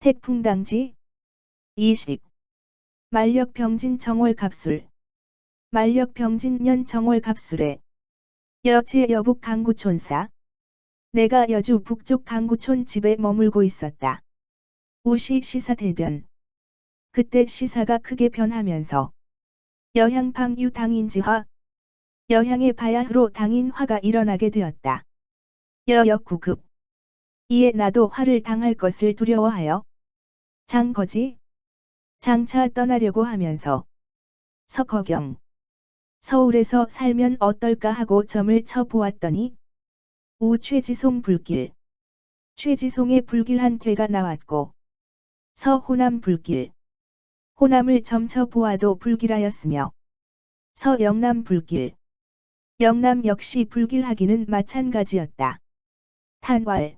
태풍당지. 이식. 만력병진 정월갑술. 만력병진년 정월갑술에 여제 여북 강구촌사. 내가 여주 북쪽 강구촌 집에 머물고 있었다. 우시 시사대변. 그때 시사가 크게 변하면서 여향방유 당인지화, 여향의 바야흐로 당인화가 일어나게 되었다. 여역구급. 이에 나도 화를 당할 것을 두려워하여 장거지 장차 떠나려고 하면서 석허경 서울에서 살면 어떨까 하고 점을 쳐보았더니 우 최지송 불길. 최지송의 불길한 괴가 나왔고 서호남 불길. 호남을 점쳐 보아도 불길하였으며 서영남 불길. 영남 역시 불길하기는 마찬가지였다. 탄왈.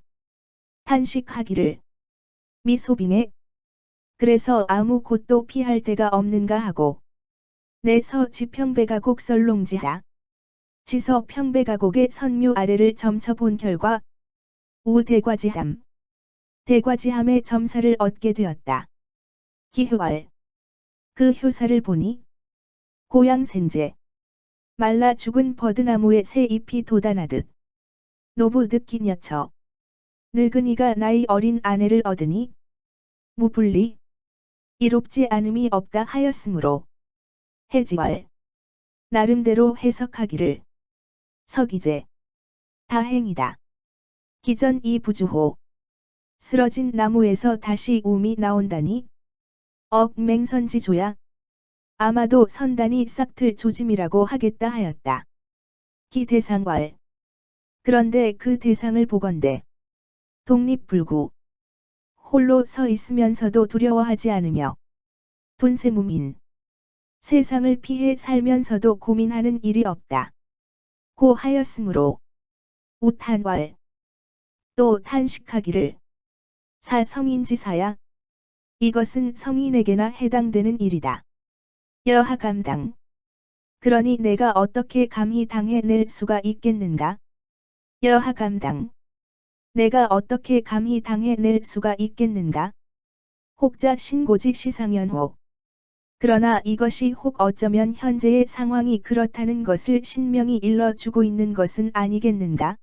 탄식하기를 미소빙에. 그래서 아무 곳도 피할 데가 없는가 하고 내서 지평배가곡 설롱지하. 지서 평배가곡의 선묘 아래를 점쳐본 결과 우 대과지함. 대과지함의 점사를 얻게 되었다. 기효왈. 그 효사를 보니 고향생제. 말라 죽은 버드나무에 새 잎이 돋아나듯 노부득 기녀처. 늙은이가 나이 어린 아내를 얻으니 무불리 이롭지 않음이 없다 하였으므로 해지왈. 나름대로 해석하기를 서기제. 다행이다. 기전 이 부주호. 쓰러진 나무에서 다시 움이 나온다니 맹선지조야. 아마도 선단이 싹틀 조짐이라고 하겠다 하였다. 기대상왈. 그런데 그 대상을 보건대 독립불구. 홀로 서 있으면서도 두려워하지 않으며 둔세무민. 세상을 피해 살면서도 고민하는 일이 없다. 고 하였으므로 우탄왈. 또 탄식하기를 사성인지사야. 이것은 성인에게나 해당되는 일이다. 여하감당. 그러니 내가 어떻게 감히 당해낼 수가 있겠는가? 여하감당. 내가 어떻게 감히 당해낼 수가 있겠는가? 혹자 신고지 시상연호. 그러나 이것이 혹 어쩌면 현재의 상황이 그렇다는 것을 신명히 일러주고 있는 것은 아니겠는가?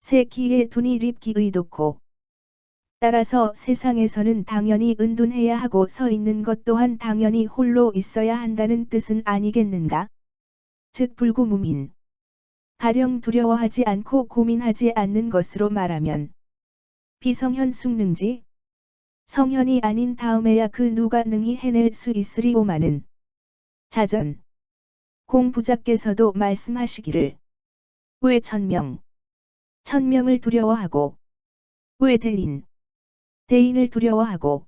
새 기에 둔이 립기 의도코. 따라서 세상에서는 당연히 은둔해야 하고 서 있는 것 또한 당연히 홀로 있어야 한다는 뜻은 아니겠는가? 즉 불구무민. 가령 두려워하지 않고 고민하지 않는 것으로 말하면 비성현 숙능지. 성현이 아닌 다음에야 그 누가 능히 해낼 수 있으리오마는. 자전. 공부자께서도 말씀하시기를 왜 천명. 천명을 두려워하고 왜 대인. 대인을 두려워하고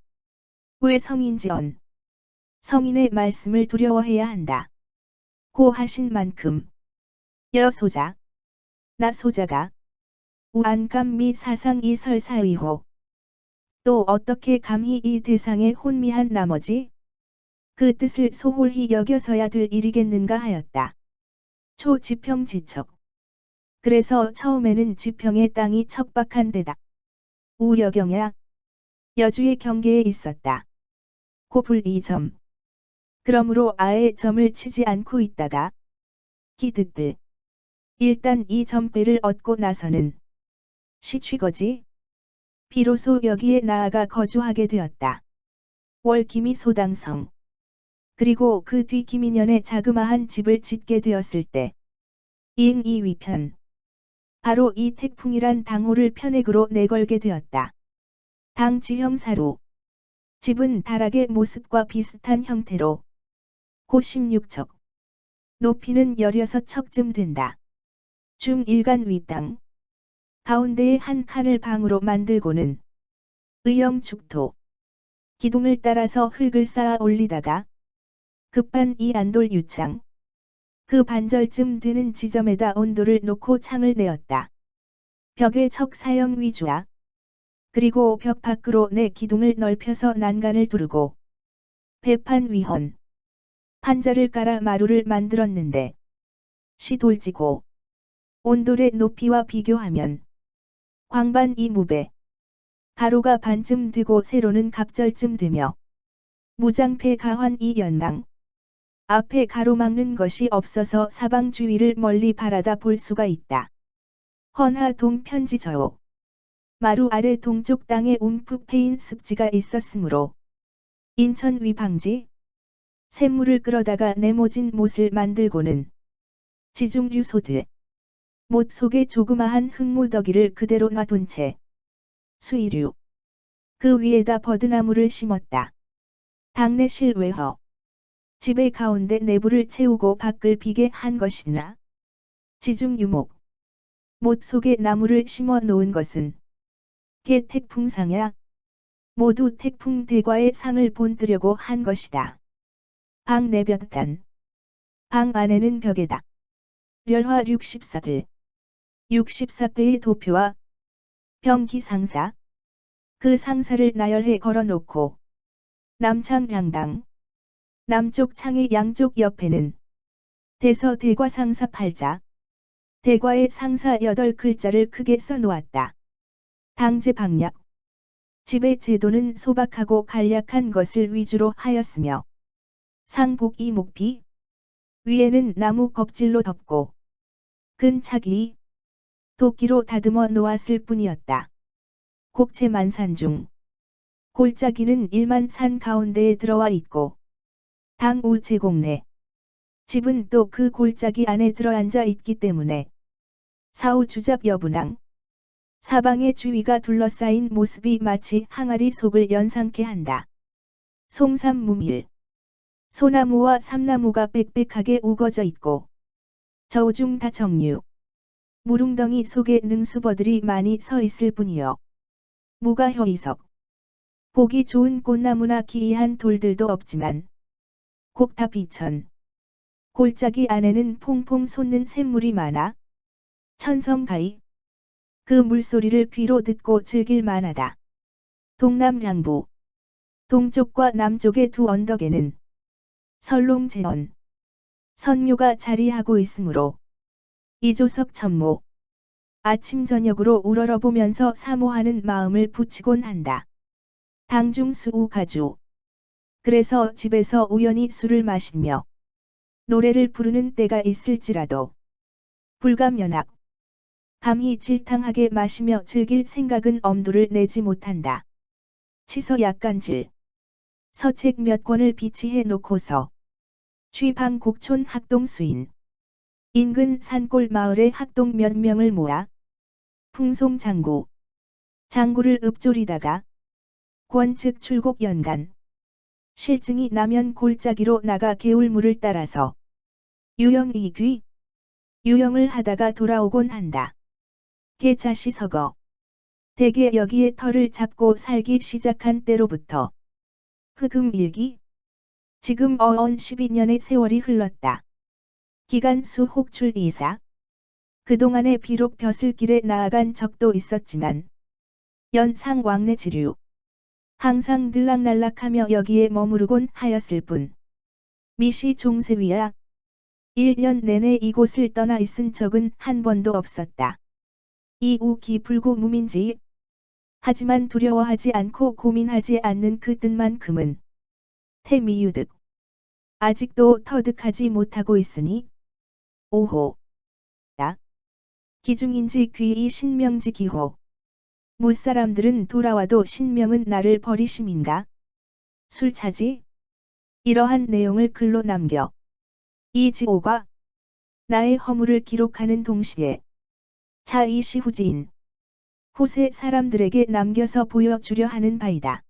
왜 성인지언. 성인의 말씀을 두려워해야 한다. 고 하신 만큼 여소자. 나 소자가 우안감미 사상이 설사의호. 또 어떻게 감히 이 대상에 혼미한 나머지 그 뜻을 소홀히 여겨서야 될 일이겠는가 하였다. 초지평 지척. 그래서 처음에는 지평의 땅이 척박한 데다 우여경야. 여주의 경계에 있었다. 고불이점. 그러므로 아예 점을 치지 않고 있다가 기득배. 일단 이 점배를 얻고 나서는 시취거지. 비로소 여기에 나아가 거주하게 되었다. 월기미 소당성. 그리고 그 뒤 기민년에 자그마한 집을 짓게 되었을 때 이응이 위편. 바로 이 태풍이란 당호를 편액으로 내걸게 되었다. 당지형사로. 집은 다락의 모습과 비슷한 형태로 고 16척. 높이는 16척쯤 된다. 중일간 윗당. 가운데에 한 칸을 방으로 만들고는 의형축토. 기둥을 따라서 흙을 쌓아 올리다가 급한 이 안돌 유창. 그 반절쯤 되는 지점에다 온돌을 놓고 창을 내었다. 벽에 척사형 위주야. 그리고 벽 밖으로 내 기둥을 넓혀서 난간을 두르고 배판 위헌. 판자를 깔아 마루를 만들었는데 시돌지고 온돌의 높이와 비교하면 광반 이무배. 가로가 반쯤 되고 세로는 갑절쯤 되며 무장패 가환 이 연망. 앞에 가로막는 것이 없어서 사방 주위를 멀리 바라다 볼 수가 있다. 헌하 동편지 저오. 마루 아래 동쪽 땅에 움푹 패인 습지가 있었으므로 인천 위방지 샘물을 끌어다가 네모진 못을 만들고는 지중류 소드 못 속에 조그마한 흙무더기를 그대로 놔둔 채 수이류 그 위에다 버드나무를 심었다. 당내 실외허 집의 가운데 내부를 채우고 밖을 비게 한 것이나 지중유목 못 속에 나무를 심어 놓은 것은 개 태풍상야 모두 태풍 대과의 상을 본뜨려고 한 것이다. 방 내벽단 방 안에는 벽에다 렬화 64회 64회의 도표와 병기 상사 그 상사를 나열해 걸어놓고 남창량당 남쪽 창의 양쪽 옆에는 대서 대과 상사 8자 대과의 상사 8글자를 크게 써놓았다. 당제 방략 집의 제도는 소박하고 간략한 것을 위주로 하였으며 상복이 목비 위에는 나무 껍질로 덮고 근차기 도끼로 다듬어 놓았을 뿐이었다. 곡채만산 중 골짜기는 일만산 가운데에 들어와 있고 당우 제공내 집은 또 그 골짜기 안에 들어앉아 있기 때문에 사우 주잡 여분항 사방의 주위가 둘러싸인 모습이 마치 항아리 속을 연상케 한다. 송삼무밀 소나무와 삼나무가 빽빽하게 우거져 있고 저우중 다 정류 무릉덩이 속에 능수버들이 많이 서 있을 뿐이요. 무가효이석 보기 좋은 꽃나무나 기이한 돌들도 없지만 곡탑이천 골짜기 안에는 퐁퐁 솟는 샘물이 많아 천성가이 그 물소리를 귀로 듣고 즐길 만하다. 동남량부 동쪽과 남쪽의 두 언덕에는 설롱제원 선묘가 자리하고 있으므로 이조석 천모 아침 저녁으로 우러러보면서 사모하는 마음을 붙이곤 한다. 당중수우 가주 그래서 집에서 우연히 술을 마시며 노래를 부르는 때가 있을지라도 불감연악 감히 질탕하게 마시며 즐길 생각은 엄두를 내지 못한다. 치서 약간질 서책 몇 권을 비치해 놓고서 취방 곡촌 학동수인 인근 산골 마을의 학동 몇 명을 모아 풍송장구 장구를 읊조리다가 권측 출곡 연간 실증이 나면 골짜기로 나가 개울물을 따라서 유영이귀 유영을 하다가 돌아오곤 한다. 개자시 서거 대개 여기에 터를 잡고 살기 시작한 때로부터 흑음 일기 지금 어언 12년의 세월이 흘렀다. 기간수 혹출 이사 그동안에 비록 벼슬길에 나아간 적도 있었지만 연상 왕래 지류 항상 들락날락하며 여기에 머무르곤 하였을 뿐 미시 종세위야 1년 내내 이곳을 떠나 있은 적은 한 번도 없었다. 이우기 불구무민지 하지만 두려워하지 않고 고민하지 않는 그 뜻만큼은 태미유득 아직도 터득하지 못하고 있으니 오호 야 기중인지 귀이 신명지 기호 무사람들은 돌아와도 신명은 나를 버리심인가 술차지 이러한 내용을 글로 남겨 이지오가 나의 허물을 기록하는 동시에 차이시 후지인 후세 사람들에게 남겨서 보여주려 하는 바이다.